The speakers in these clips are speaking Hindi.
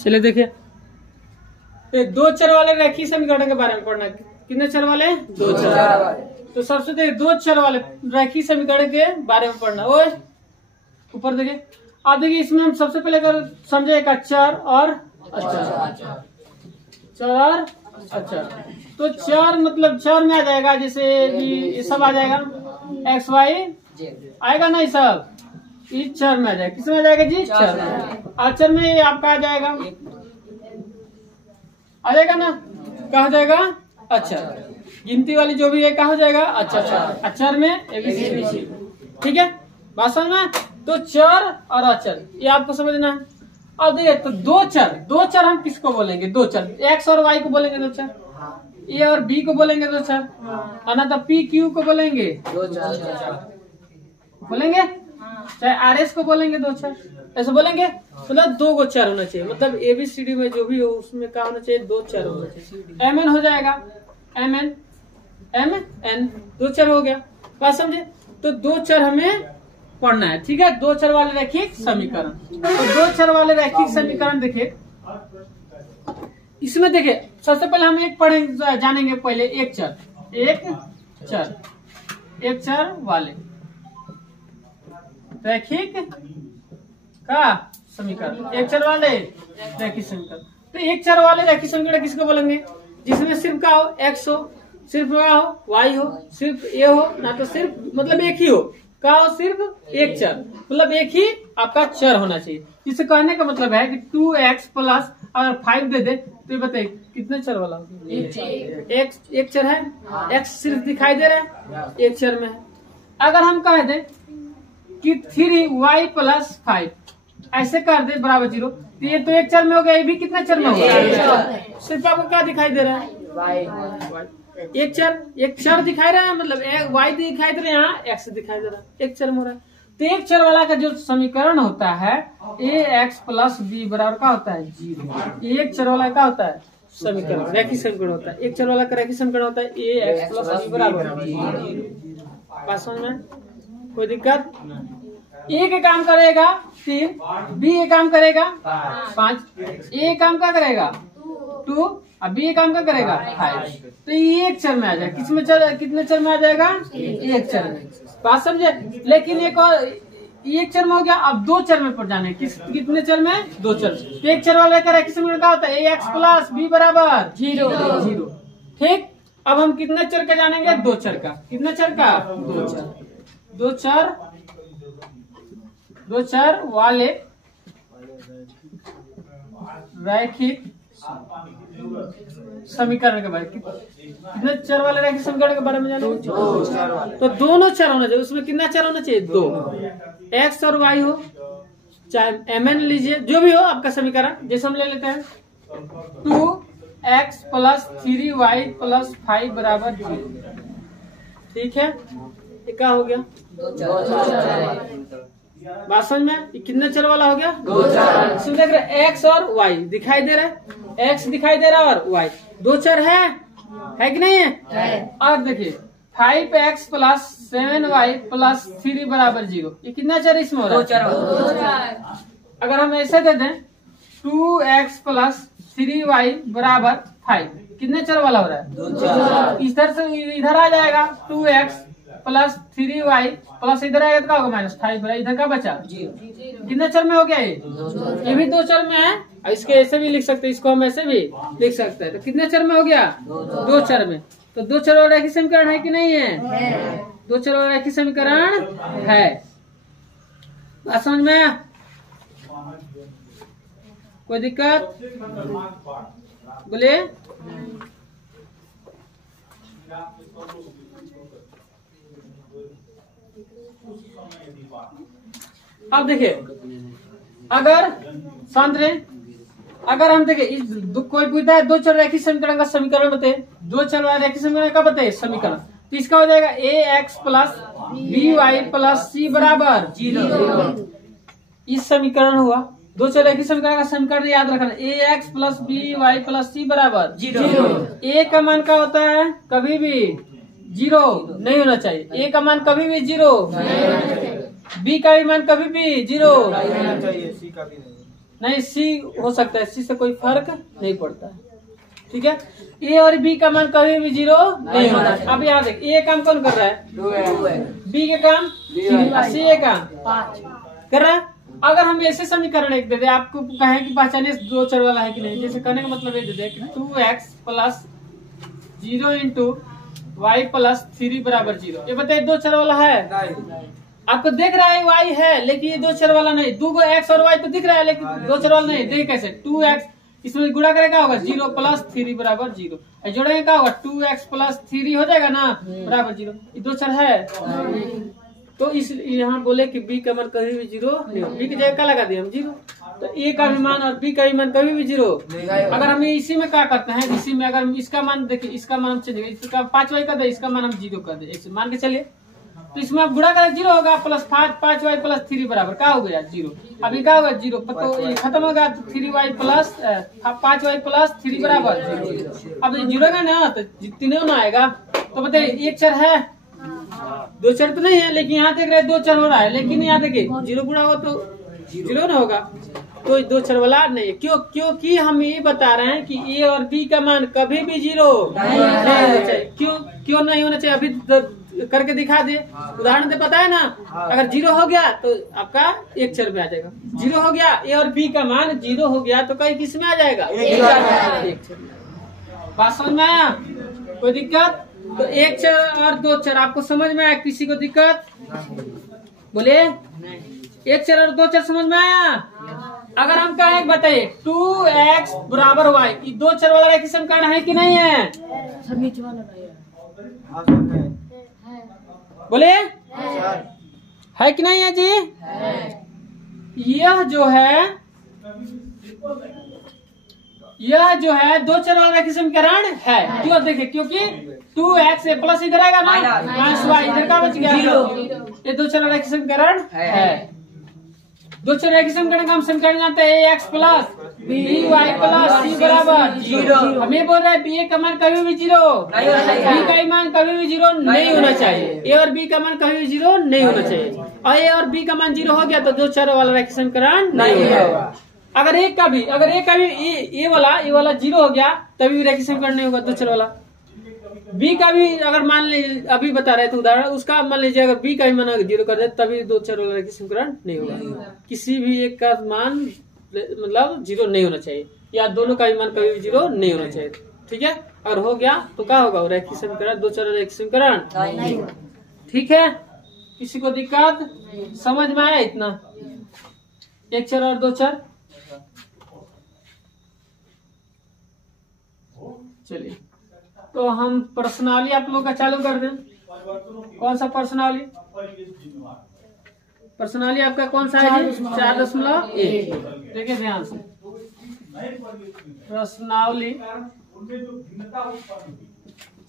चलिए देखिए, दो चर वाले रेखीय समीकरण के बारे में पढ़ना। कितने चर वाले? दो चर। तो सबसे देखिए दो चर वाले रेखीय समीकरण के बारे में पढ़ना। ओए ऊपर देखिए, अब देखिए इसमें हम सबसे पहले अगर समझे एक अचर और अचर। चर और अचर, तो चर मतलब चर में आ जाएगा, जैसे ये सब आ जाएगा, एक्स वाई आएगा ना, ये सब इस चर में आ जाएगा। किसमें आ जाएगा जी? चर में। अचर में ये आपका आ जाएगा ना, कहा जाएगा अचर। गिनती वाली जो भी है कहा जाएगा अचर। अचर में एबीसी। ठीक है, बात समझ में? तो चर और अचर ये आपको समझना है। अब देखिए, तो दो चर हम किसको बोलेंगे? दो चर, एक्स और वाई को बोलेंगे दो चर, ए और बी को बोलेंगे दो चर, और तो पी क्यू को बोलेंगे दो चर बोलेंगे, चाहे आर एस को बोलेंगे दो चर, ऐसे बोलेंगे। मतलब दो गो चर होना चाहिए, मतलब एबीसीडी में जो भी हो उसमें क्या होना चाहिए? दो चर होना चाहिए। एम एन हो जाएगा, एम एन दो चर हो गया। बात समझे? तो दो चर हमें पढ़ना है। ठीक है, दो चर वाले रैखिक समीकरण। तो दो चर वाले रैखिक समीकरण देखिए, इसमें देखिए सबसे पहले हम एक पढ़ेंगे, जानेंगे पहले एक चर वाले रैखिक का समीकरण। एक चर वाले रैखिक समीकरण। तो एक चर वाले रैखिक समीकरण किसको बोलेंगे? जिसमें सिर्फ का हो, एक्स हो, सिर्फ का हो, वाई हो, सिर्फ ए हो, ना तो सिर्फ मतलब एक ही हो, का हो सिर्फ एक चर, मतलब एक ही आपका चर होना चाहिए। जिसे कहने का मतलब है कि 2x प्लस अगर 5 दे दे तो ये बताइए कितने चर वाला होगा? एक चर है, x सिर्फ दिखाई दे रहा है, एक चर में है। अगर हम कह दें कि 3y प्लस 5 ऐसे कर दे बराबर 0, तो ये तो एक चर में हो गया, ये भी कितने चर में होगा? सिर्फ आपको क्या दिखाई दे रहा है? एक चर दिखाई रहा है, मतलब वाई दिखाई दे रहा है, यहाँ एक्स दिखाई दे रहा है, एक चर में हो रहा है। तो एक चर वाला का जो समीकरण होता है ए एक्स प्लस बी बराबर का होता है 0। एक चर वाला का होता है समीकरण, रैखिक समीकरण होता है। एक चर वाला का रैखिक समीकरण होता है ए एक्स प्लस बी बराबर 0। बात समझ में? कोई दिक्कत? ए के काम करेगा 3, बी ए काम करेगा 5, ए काम क्या करेगा 2, अब बी ए काम क्या करेगा 5। तो ये एक चर में आ जाएगा। किसमें कितने चर में आ जाएगा? एक चर में। बात समझे? लेकिन एक और एक चर में हो गया, अब दो चर में पड़ जाने। कितने चर में? दो चर। तो एक चर वाले का रैखिक समीकरण क्या होता है? ए एक्स प्लस बी बराबर 0। ठीक, अब हम कितने चर का जानेंगे? दो चर का। कितने चर का? दो चर वाले रैखिक समीकरण के बारे में। कितने चर वाले रैखिक समीकरण के बारे में जानो? तो दोनों चर होना चाहिए। उसमें कितना चर होना चाहिए? दो, एक्स और वाई हो, चाहे एम एन लीजिए, जो भी हो आपका समीकरण। जैसे हम ले लेते हैं 2x प्लस 3y प्लस 5 बराबर 0। ठीक है, ये क्या हो गया? बात समझ में? कितने चर वाला हो गया? दो चर। इसमें देख रहे एक्स और वाई दिखाई दे रहा है, एक्स दिखाई दे रहा है और वाई, दो चर है कि नहीं है? और देखिए 5x प्लस 7y प्लस 3 बराबर 0, ये कितना चर इसमें हो रहा है? दो चर। अगर हम ऐसे दे दें 2x प्लस 3y बराबर 5, कितने चर वाला हो रहा है? दो चर। इधर से इधर आ जाएगा 2x प्लस 3y प्लस इधर आएगा तो क्या होगा? -5। इधर का बचा 0। कितने चर में हो गया? ये भी दो चर में है। इसके ऐसे भी लिख सकते हैं, इसको हम ऐसे भी लिख सकते हैं। तो कितने चर में हो गया? दो चर में। तो दो चर वाला रैखिक समीकरण है कि नहीं है? दो चर वाला रैखिक समीकरण है। बात समझ में? कोई दिक्कत? बोले। अब देखिए, अगर शांत रहे, अगर हम देखें कोई पूछता है दो चर रैखिक समीकरण का समीकरण बताए, दो चर वाला रैखिक समीकरण का बताए समीकरण, तो इसका हो जाएगा A X plus B Y plus C बराबर 0। इस समीकरण हुआ। दो चर रैखिक समीकरण का समीकरण याद रखना, A X plus B Y plus C बराबर 0। ए का मान क्या होता है? कभी भी 0 नहीं होना चाहिए। ए का मान कभी भी 0, बी का भी मान कभी भी 0, नहीं सी हो सकता है, सी से कोई फर्क नहीं पड़ता है। ठीक है, ए और बी का मान कभी भी 0 नहीं होना। अब याद है ए काम कौन कर रहा है, बी के काम, सी ए काम कर रहा है। अगर हम ऐसे समीकरण एक दे दे, आपको कहें कि पहचाने दो चर वाला है कि नहीं, जैसे कहने का मतलब ये दे दे कि 2x plus 0 into Y plus 3 बराबर 0। ये बताइए दो चर वाला है? आपको देख रहा है y है, लेकिन ये दो चर वाला नहीं। दो x और y तो दिख रहा है, लेकिन दो चर वाला नहीं। देखिए कैसे 2x, इसमें गुणा करेगा होगा 0 प्लस 3 बराबर 0, जोड़ेगा क्या होगा 2x प्लस 3 हो जाएगा ना बराबर 0। ये दो चर है तो इस यहाँ बोले कि b का मान कभी भी 0 नहीं हो। b की जगह क्या लगा दिए हम 0, तो a का भी मान और b का भी मान कभी भी 0। अगर हम इसी में क्या करते हैं, इसी में अगर इसका मान देखिए, इसका मान हम चेंज, इसका 5y कर दे, इसका मान हम 0 कर दे, ऐसे मान के चलिए। तो इसमें आप गुणा करें 0 होगा प्लस 5y प्लस 3 बराबर क्या हो गया 0। अभी क्या होगा 0, तो खत्म होगा 3y प्लस 5y प्लस 3 बराबर 0। अब जुड़ेगा ना तो जितने ना आएगा। तो बताइए एक चर है, दो चर तो नहीं है, लेकिन यहाँ देख रहे दो चर हो रहा है, लेकिन यहाँ देखिए 0 गुणा हो तो 0 ना होगा, तो दो चर वाला नहीं है। क्योंकि हम ये बता रहे हैं कि ए और बी का मान कभी भी 0 नहीं होना चाहिए। क्यों नहीं होना चाहिए, अभी करके दिखा दे, उदाहरण से पता है ना। अगर 0 हो गया तो आपका एक चर में आ जाएगा। 0 हो गया, ए और बी का मान 0 हो गया तो कहीं किस में आ जाएगा, एक चर में। बात समझ में आया? कोई दिक्कत? तो एक चर और दो चर आपको समझ में आया? किसी को दिक्कत बोलिए? एक चर और दो चर समझ में आया? अगर हम कहें बताइए 2x बराबर y, ये दो चर वाला रेखीय समीकरण है कि नहीं है? बोले है कि नहीं है जी? यह जो है दो चर वाला रेखीय समीकरण है। क्यों? देखिए क्योंकि 2x प्लस इधर आएगा ना, माइनस y इधर का बच गया 0। ये दो चर वाला रेखीय समीकरण है। दो चर रेखीय समीकरण का हम समीकरण जानते हैं ax plus by plus c बराबर 0। हमें बोल रहे हैं b का मान कभी भी 0 b का मान कभी भी 0 नहीं होना चाहिए। a और b का मान कभी भी 0 नहीं होना चाहिए। और a और b का मान 0 हो गया तो दो चर वाला रेखीय समीकरण नहीं होगा। अगर एक का भी ए वाला 0 हो गया तभी भी रेखीय समीकरण नहीं होगा दो चर वाला। बी का भी अगर मान लीजिए, अभी बता रहे थे उदाहरण, उसका मान लीजिए अगर बी का भी मान 0 कर दे तभी दो चर वाला रेखीय समीकरण नहीं होगा। किसी भी एक का मान मतलब 0 नहीं होना चाहिए, या दोनों का भी मान कभी भी 0 नहीं होना चाहिए। ठीक है, अगर हो गया तो क्या होगा, रेखीय समीकरण दो चर रेखीय समीकरण। ठीक है, किसी को दिक्कत समझ में आया? इतना एक चर और दो चर। चलिए तो हम प्रश्नावली आप लोग का चालू कर दें। कौन सा प्रश्नावली? प्रश्नावली आपका कौन सा है? 4.1। देखिए ध्यान से, प्रश्नावली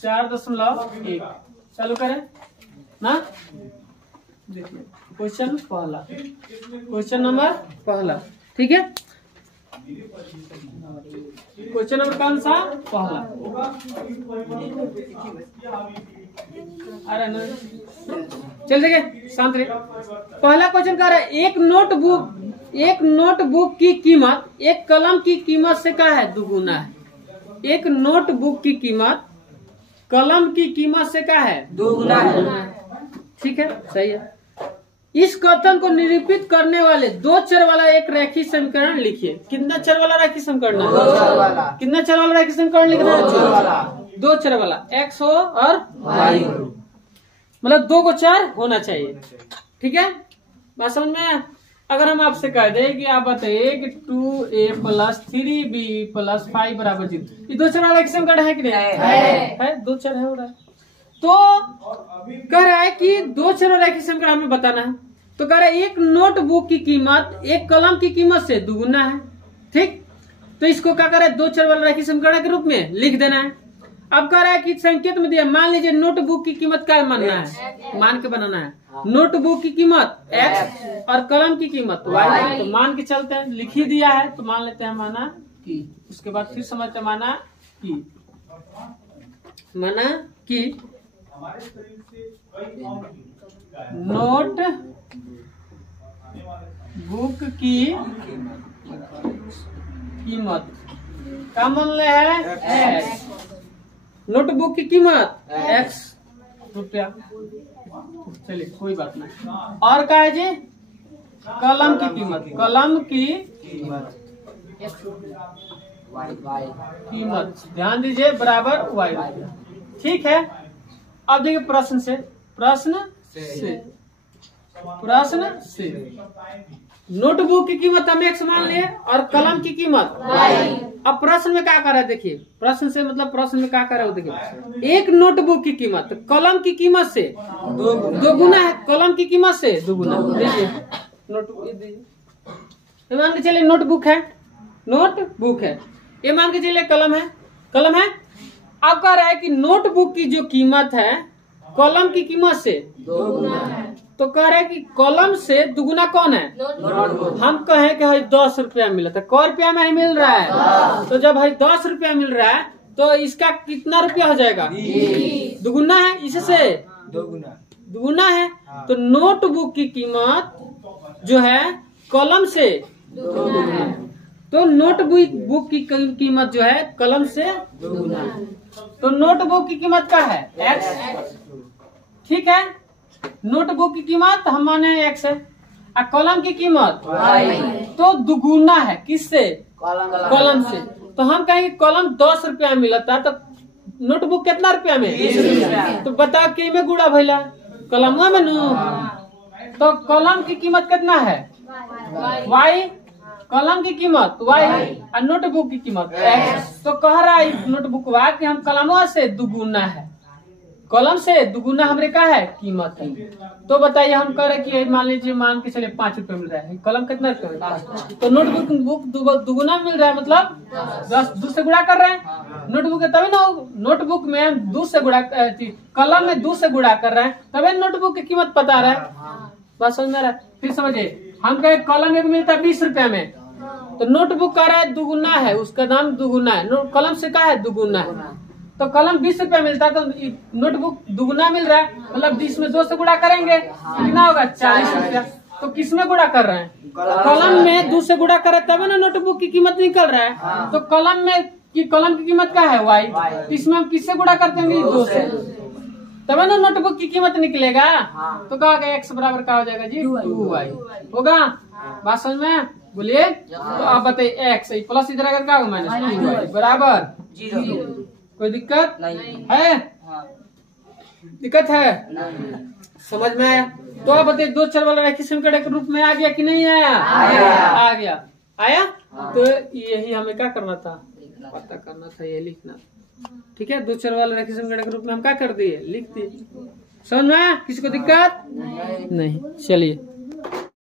4.1 चालू करें ना। देखिए क्वेश्चन पहला, क्वेश्चन नंबर पहला। ठीक है, क्वेश्चन नंबर कौन सा? पहला। अरे चल देखिए शांत रहिए। पहला क्वेश्चन कह रहा है एक नोटबुक की कीमत एक कलम की कीमत से क्या है, दुगुना है। एक नोटबुक की कीमत कलम की कीमत से क्या है, दुगुना है। ठीक है, सही है। इस कथन को निरूपित करने वाले दो चर वाला एक रेखीय समीकरण लिखिए। कितना चर वाला रेखीय समीकरण है? कितना चर वाला रेखीय समीकरण लिखना है? दो चर वाला, x हो और y हो, मतलब दो को चर होना चाहिए। ठीक है, बात समझ में? अगर हम आपसे कह दें कि आप बताइए कि 2a प्लस 3b प्लस 5 बराबर 0, ये दो चर वाला रेखीय समीकरण है कि नहीं है? दो चर है हो रहा है। तो कह रहा है कि दो चर रेखीय समीकरण हमें बताना है। तो कह रहा है एक नोटबुक की कीमत एक कलम की कीमत से दुगुना है। ठीक, तो इसको क्या कर रहा है, दो चर वाला रेखीय समीकरण के रूप में लिख देना है। अब कह रहा है कि संकेत में दिया, मान लीजिए नोटबुक की कीमत क्या मानना है, मान के बनाना है। नोटबुक की कीमत x और कलम की कीमत y, तो मान के चलते हैं, लिख ही दिया है तो मान लेते हैं माना कि। उसके बाद फिर समझते हैं माना कि नोट बुक की कीमत का मूल्य है x। नोटबुक की कीमत x रुपया। चलिए कोई बात नहीं। और क्या है जी? कलम की कीमत, कलम की कीमत ध्यान दीजिए बराबर y रुपया। ठीक है। अब देखिए प्रश्न से नोटबुक की कीमत हम x मान लिए और कलम की कीमत y। अब प्रश्न में क्या कर रहा है देखिए, प्रश्न से मतलब प्रश्न में क्या कर रहा है देखिए, एक नोटबुक की कीमत कलम की कीमत से दोगुना है, कलम की कीमत से दोगुना। देखिए नोटबुक ये मान के चलिए नोटबुक है, ये मान के चलिए कलम है। अब कह रहा है कि नोटबुक की जो कीमत है कलम की कीमत से दोगुना है, तो कह रहे हैं कि कलम से दुगुना कौन है? हम कहें कि भाई 10 रुपया मिला था, कै रुपया में ही मिल रहा है, तो जब भाई 10 रुपया मिल रहा है तो इसका कितना रुपया हो जाएगा? दुगुना है, इससे दुगुना है। तो नोटबुक की कीमत जो है कलम से दुगुना है, तो नोटबुक की कीमत जो है कलम से दुगुना है। तो नोटबुक की कीमत क्या है? x। ठीक है, नोटबुक की कीमत हम माने x है और कलम की कीमत y, तो दुगुना है किससे? कलम से। तो हम कहेंगे कलम 10 रुपया मिला था, तो नोटबुक कितना रुपया में? 20 रुपया। तो बताओ कि में गुड़ा भैला कलम में नु, तो कलम की कीमत कितना है? y। कलम की कीमत y और नोटबुक की कीमत x। तो कह रहा है नोटबुक वाला कि हम कलमों से दुगुना है, कलम से दुगुना हमरे का है कीमत है। तो बताइए हम कह रहे कि मान लीजिए मान के चलिए 5 रुपए मिल रहा है, कलम कितना रुपये? तो नोटबुक दुगुना मिल रहा है, मतलब 10 2 से गुणा कर रहे हैं। नोटबुक तभी ना, नोटबुक में 2 से गुणा, कलम में 2 से गुणा कर रहे हैं, तभी नोटबुक की कीमत पता रहा है। बात समझ में रहा है? फिर समझिए हम कहे कलम एक मिलता है 20 रुपया में, तो नोटबुक कह रहा है दुगुना है, उसका दाम दुगुना है, कलम से क्या है? दुगुना है। तो कलम 20 रुपया मिलता है, तो नोटबुक दुगुना मिल रहा है, मतलब 20 में 2 से गुणा करेंगे कितना होगा? 40 रुपया। तो किस में गुणा कर रहे हैं? कलम में 2 से गुणा कर रहे हैं, तभी ना नोटबुक की कीमत निकल रहा है। तो कलम की कीमत क्या है? y। इसमें हम किससे गुणा करते हैं? 2 से, तभी ना नोटबुक की कीमत निकलेगा। तो क्या होगा? x बराबर क्या हो जाएगा जी? 2y होगा। बात समझ में? बोलिए। तो आप बताइए x प्लस इधर अगर क्या होगा? माइनस 2y बराबर 0। कोई दिक्कत नहीं है? दिक्कत है? समझ में आया? तो आप बताइए 2 चर वाला रैखिक समीकरण के रूप में आ गया कि नहीं आया? आ गया। आया? तो यही हमें क्या करना था? पता करना था, ये लिखना। ठीक है, 2 चर वाला रैखिक समीकरण के रूप में हम क्या कर दिए? लिख दिए। समझ में? किसी को दिक्कत नहीं? चलिए।